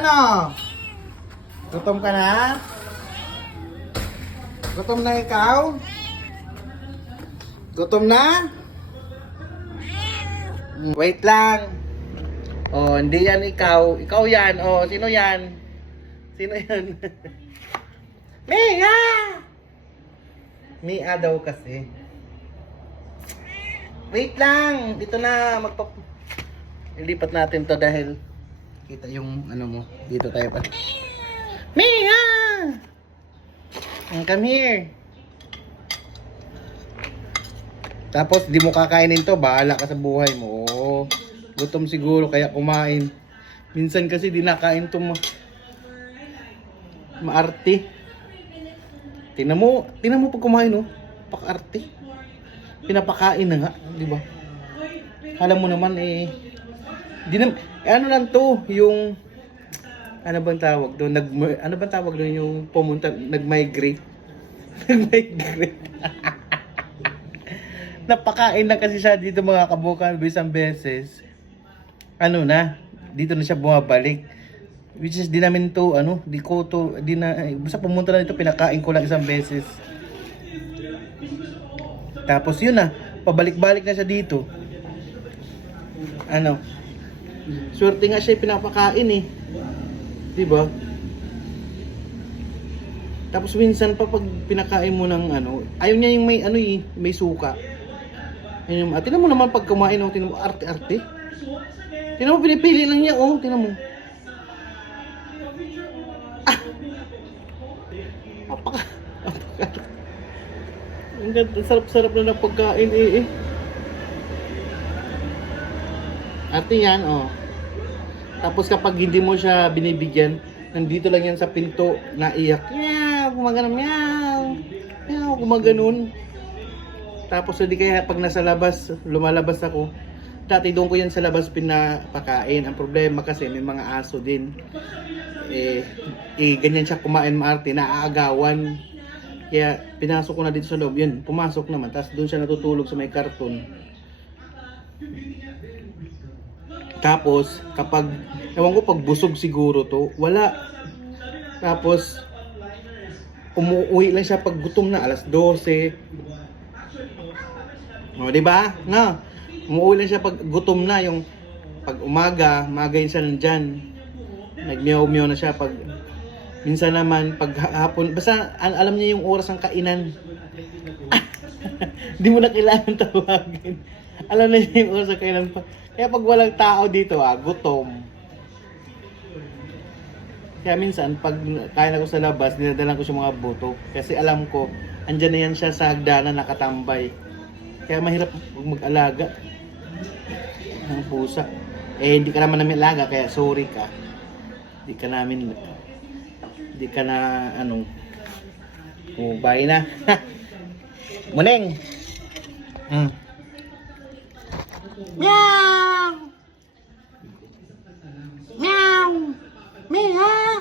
Ano? Gutom ka na? Gutom na ikaw? Gutom na? Wait lang. Oh, hindi yan ikaw. Ikaw yan. Oh, sino yan? Sino yan? Mia! Mia daw kasi. Wait lang. Dito na. Ilipat natin to dahil kita yung ano mo. Dito tayo pa. Mia! Come here. Tapos di mo kakainin to. Bahala ka sa buhay mo. Oh, gutom siguro kaya kumain. Minsan kasi di nakain to maarte. Tingnan mo pag kumain, oh. Paka-arte. Pinapakain na nga, di ba? Alam mo naman ano lang to, yung ano bang tawag doon? Ano bang tawag doon yung pumunta, nag-migrate? Nag-migrate. Napakain na kasi siya dito mga kabukan, isang beses. Ano na, dito na siya bumabalik. Which is di namin to, basta pumunta na dito, pinakain ko lang isang beses. Tapos yun na, pabalik-balik na siya dito. Ano, swerte nga siya pinapakain eh. Diba? Tapos minsan pa pag pinakain mo ng ayaw niya yung may suka. Tinan mo naman pag kumain, tinan mo, arte-arte. Tinan mo, pinipili lang niya, tinan mo. Ang ganda, sarap-sarap na ng pagkain eh. Ate yan, Tapos kapag hindi mo siya binibigyan, nandito lang yan sa pinto, naiyak. Meow, gumagano, meow. Meow, gumaganon. Tapos hindi kaya pag nasa labas, lumalabas ako. Dati doon ko yan sa labas pinapakain. Ang problema kasi may mga aso din. Ganyan siya kumain maarte, naaagawan. Kaya pinasok ko na dito sa loob. Yun, pumasok naman. Tapos doon siya natutulog sa may karton. Tapos, ewan ko pag busog siguro to, wala. Tapos, umuwi lang siya pag gutom na, alas 12. Diba? No? Umuwi lang siya pag gutom na, yung pag umaga yun siya nandyan. Nagmeow-meow na siya pag, minsan naman pag hapon, basta alam niya yung oras ng kainan. Di mo na kailangan tawagin. Alam na niya yung oras ng kainan pa. Kaya pag walang tao dito, gutom. Kaya minsan, pag kain ako sa labas, dinadalan ko siya mga buto. Kasi alam ko, andyan na yan siya sa hagdanan nakatambay. Kaya mahirap mag-alaga ng pusa. Hindi ka naman namin alaga, kaya sorry ka. Hindi ka na, bye na. Muneng! Meow! Meow! Meow!